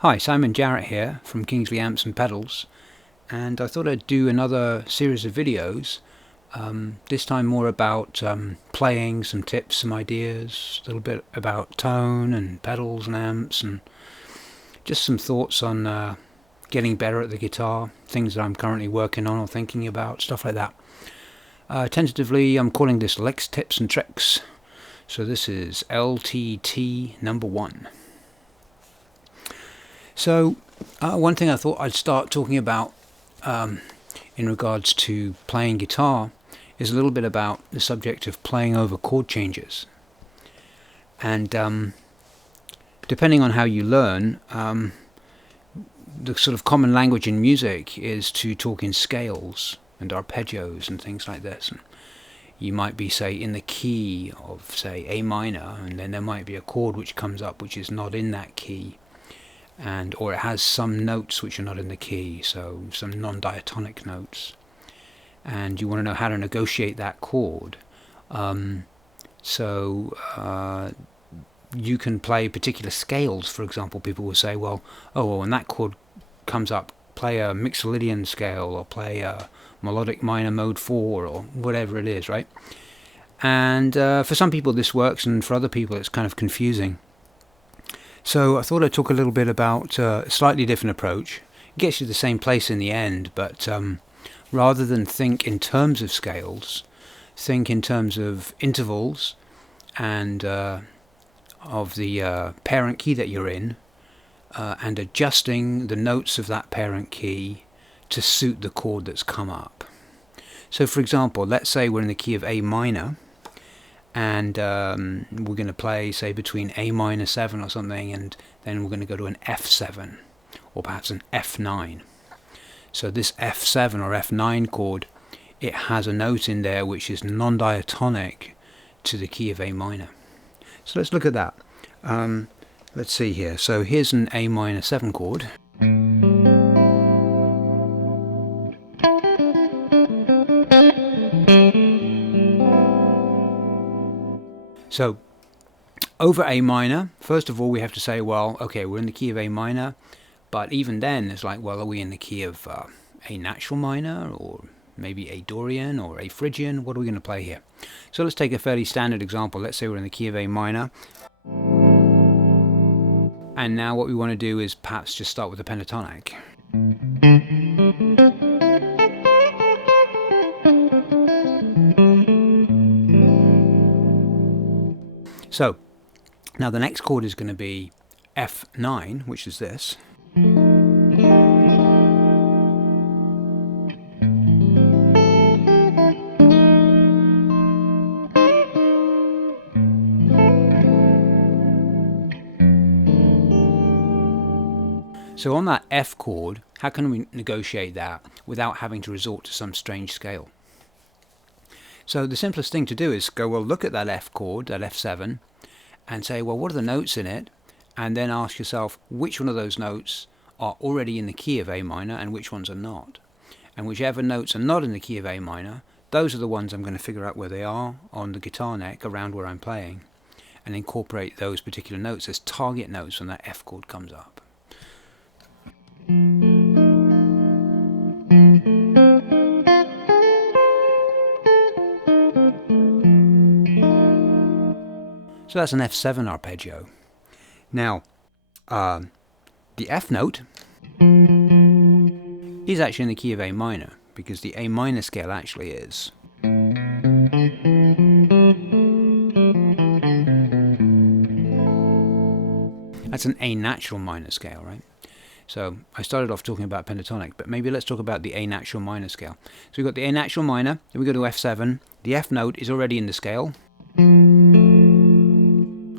Hi, Simon Jarrett here from Kingsley Amps and Pedals, and I thought I'd do another series of videos, this time more about playing, some tips, some ideas, a little bit about tone and pedals and amps, and just some thoughts on getting better at the guitar, things that I'm currently working on or thinking about, stuff like that. Tentatively, I'm calling this Licks, Tips and Tricks, so this is LTT number 1. So one thing I thought I'd start talking about in regards to playing guitar is a little bit about the subject of playing over chord changes. And depending on how you learn, the sort of common language in music is to talk in scales and arpeggios and things like this. And you might be, say, in the key of, say, A minor, and then there might be a chord which comes up which is not in that key. Or it has some notes which are not in the key, so some non-diatonic notes, and you want to know how to negotiate that chord. You can play particular scales. For example, people will say, well, when that chord comes up, play a Mixolydian scale, or play a melodic minor mode 4, or whatever it is, right? And for some people this works, and for other people it's kind of confusing. So I thought I'd talk a little bit about a slightly different approach. It gets you to the same place in the end, but rather than think in terms of scales, think in terms of intervals and of the parent key that you're in, and adjusting the notes of that parent key to suit the chord that's come up. So for example, let's say we're in the key of A minor, and we're going to play, say, between A minor 7 or something, and then we're going to go to an F7 or perhaps an F9. So this F7 or F9 chord, it has a note in there which is non-diatonic to the key of A minor. So let's look at that. Let's see here. So here's an A minor 7 chord. So over A minor, first of all we have to say, well, okay, we're in the key of A minor, but even then it's like, well, are we in the key of A natural minor, or maybe A Dorian, or A Phrygian? What are we going to play here? So let's take a fairly standard example. Let's say we're in the key of A minor, and now what we want to do is perhaps just start with the pentatonic. So now the next chord is going to be F9, which is this. So on that F chord, how can we negotiate that without having to resort to some strange scale? So the simplest thing to do is go, well, look at that F chord, that F7, and say, well, what are the notes in it? And then ask yourself which one of those notes are already in the key of A minor and which ones are not. And whichever notes are not in the key of A minor, those are the ones I'm going to figure out where they are on the guitar neck around where I'm playing, and incorporate those particular notes as target notes when that F chord comes up. So that's an F7 arpeggio. Now, the F note is actually in the key of A minor, because the A minor scale actually is. That's an A natural minor scale, right? So I started off talking about pentatonic, but maybe let's talk about the A natural minor scale. So we've got the A natural minor, then we go to F7. The F note is already in the scale.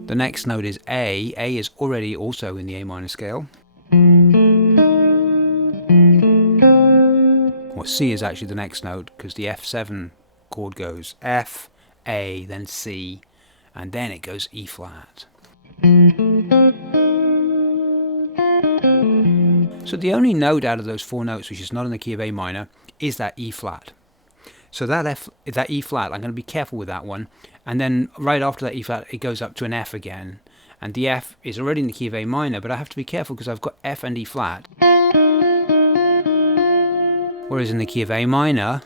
The next note is A. A is already also in the A minor scale. Well, C is actually the next note because the F7 chord goes F, A, then C, and then it goes E flat. So the only note out of those four notes which is not in the key of A minor is that E flat. So that E flat, I'm going to be careful with that one. And then right after that E flat, it goes up to an F again. And the F is already in the key of A minor, but I have to be careful because I've got F and E flat. Whereas in the key of A minor,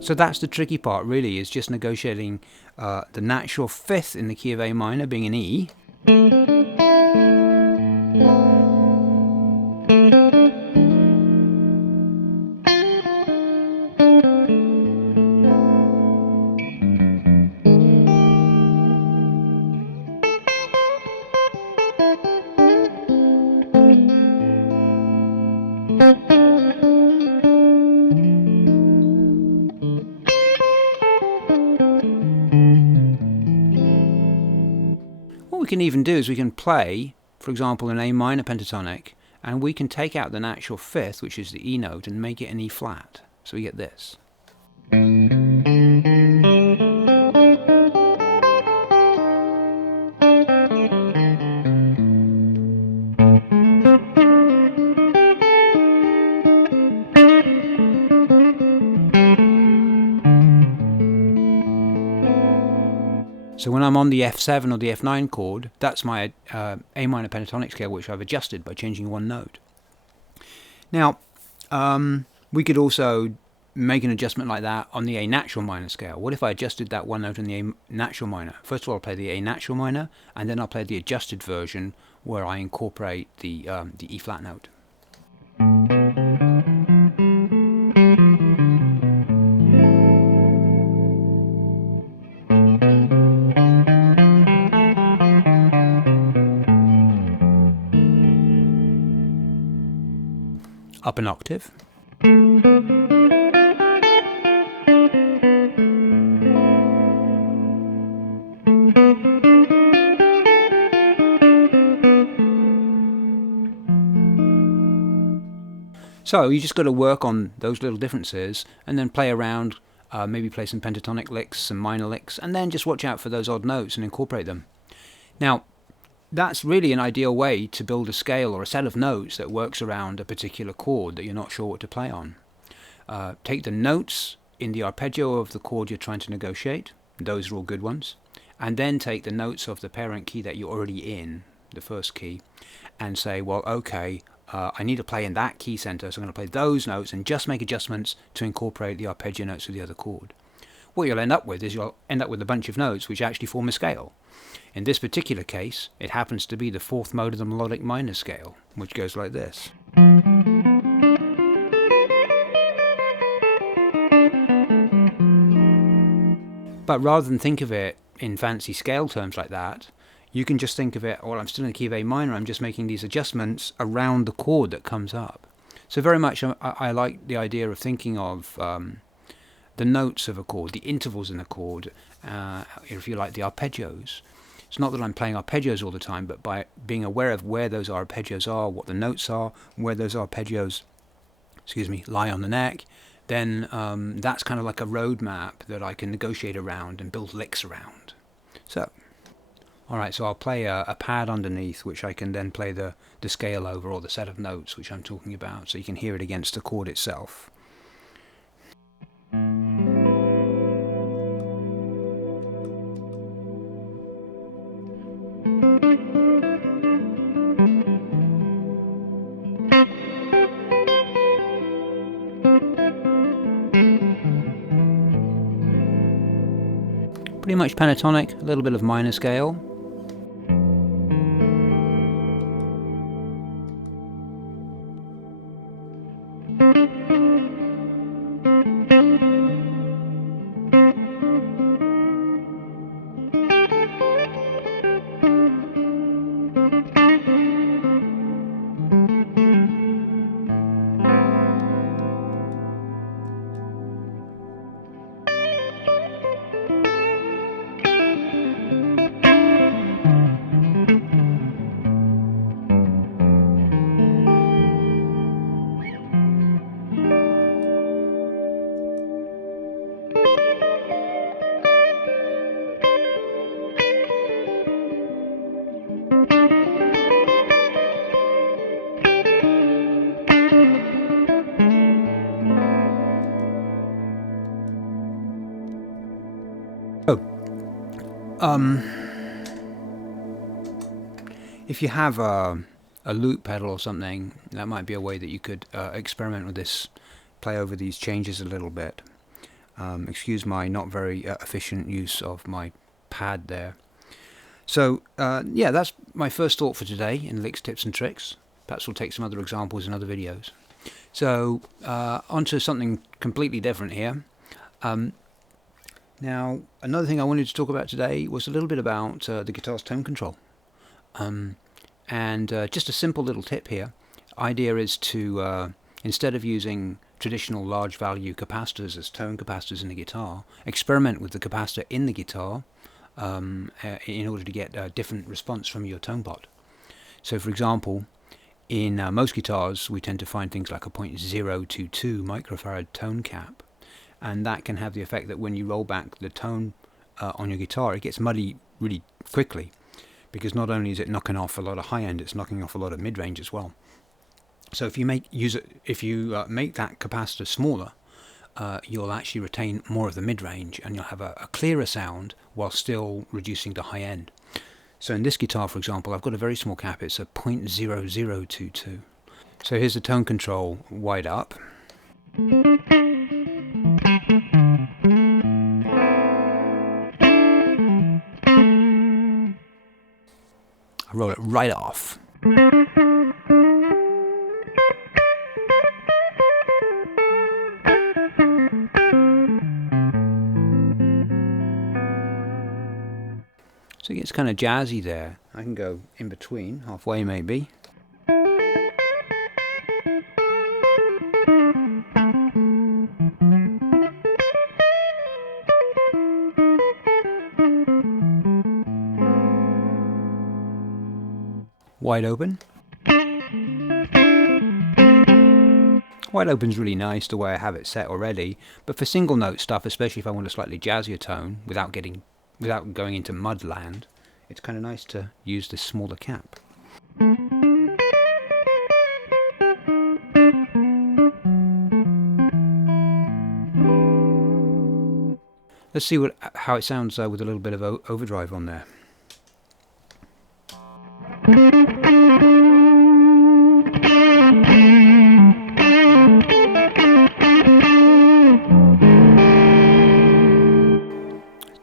so that's the tricky part really, is just negotiating the natural fifth in the key of A minor being an E. What we can even do is we can play, for example, an A minor pentatonic, and we can take out the natural fifth, which is the E note, and make it an E flat. So we get this. So when I'm on the F7 or the F9 chord, that's my A minor pentatonic scale, which I've adjusted by changing one note. Now, we could also make an adjustment like that on the A natural minor scale. What if I adjusted that one note in the A natural minor? First of all, I'll play the A natural minor, and then I'll play the adjusted version where I incorporate the E flat note. Up an octave. So you just got to work on those little differences and then play around, maybe play some pentatonic licks, some minor licks, and then just watch out for those odd notes and incorporate them. Now, that's really an ideal way to build a scale or a set of notes that works around a particular chord that you're not sure what to play on. Take the notes in the arpeggio of the chord you're trying to negotiate, those are all good ones, and then take the notes of the parent key that you're already in, the first key, and say, well, okay, I need to play in that key center, so I'm going to play those notes and just make adjustments to incorporate the arpeggio notes of the other chord. What you'll end up with is you'll end up with a bunch of notes which actually form a scale. In this particular case, it happens to be the fourth mode of the melodic minor scale, which goes like this. But rather than think of it in fancy scale terms like that, you can just think of it, well, I'm still in the key of A minor, I'm just making these adjustments around the chord that comes up. So very much I like the idea of thinking of the notes of a chord, the intervals in a chord, if you like, the arpeggios. It's not that I'm playing arpeggios all the time, but by being aware of where those arpeggios are, what the notes are, where those arpeggios, lie on the neck, then that's kind of like a roadmap that I can negotiate around and build licks around. So, alright, so I'll play a pad underneath, which I can then play the scale over, or the set of notes which I'm talking about, so you can hear it against the chord itself. Pretty much pentatonic, a little bit of minor scale. If you have a loop pedal or something, that might be a way that you could experiment with this, play over these changes a little bit. Excuse my not very efficient use of my pad there. So yeah, that's my first thought for today in Licks, Tips and Tricks. Perhaps we'll take some other examples in other videos. So onto something completely different here. Now, another thing I wanted to talk about today was a little bit about the guitar's tone control. And just a simple little tip here. Idea is to, instead of using traditional large value capacitors as tone capacitors in the guitar, experiment with the capacitor in the guitar in order to get different response from your tone pot. So for example, in most guitars we tend to find things like a 0.022 microfarad tone cap, and that can have the effect that when you roll back the tone on your guitar, it gets muddy really quickly, because not only is it knocking off a lot of high end, it's knocking off a lot of mid range as well. So if you make that capacitor smaller, you'll actually retain more of the mid range, and you'll have a clearer sound while still reducing the high end. So in this guitar, for example, I've got a very small cap. It's a 0.0022. So here's the tone control wide up. I roll it right off. So it gets kind of jazzy there. I can go in between, halfway maybe. Wide open. Wide open's really nice the way I have it set already, but for single note stuff, especially if I want a slightly jazzier tone without going into mud land, it's kind of nice to use this smaller cap. Let's see how it sounds with a little bit of overdrive on there.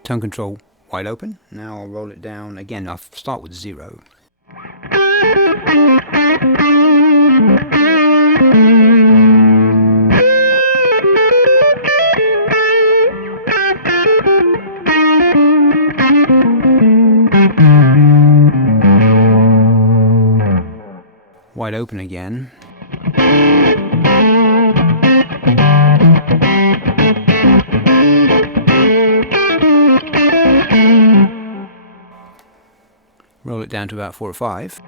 Tone control wide open. Now I'll roll it down again. I'll start with 0. Wide open again. Roll it down to about 4 or 5.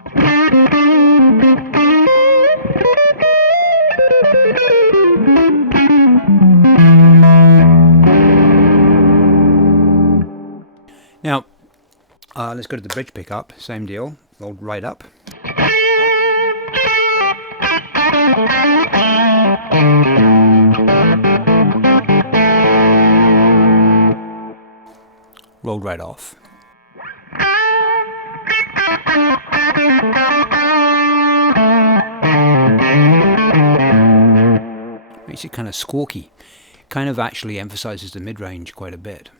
Now, let's go to the bridge pickup. Same deal. Rolled right up. Rolled right off. Makes it kind of squawky. It kind of actually emphasizes the mid-range quite a bit.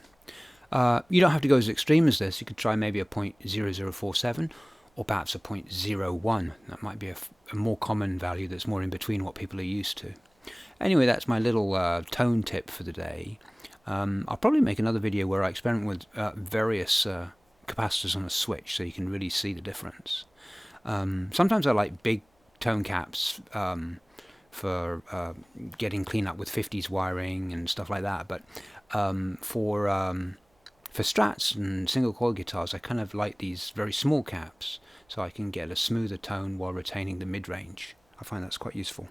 You don't have to go as extreme as this. You could try maybe a 0.0047 or perhaps a 0.01. That might be a more common value that's more in between what people are used to. Anyway, that's my little tone tip for the day. I'll probably make another video where I experiment with various capacitors on a switch so you can really see the difference. Sometimes I like big tone caps for getting clean up with 50s wiring and stuff like that, but for strats and single coil guitars, I kind of like these very small caps so I can get a smoother tone while retaining the mid-range. I find that's quite useful.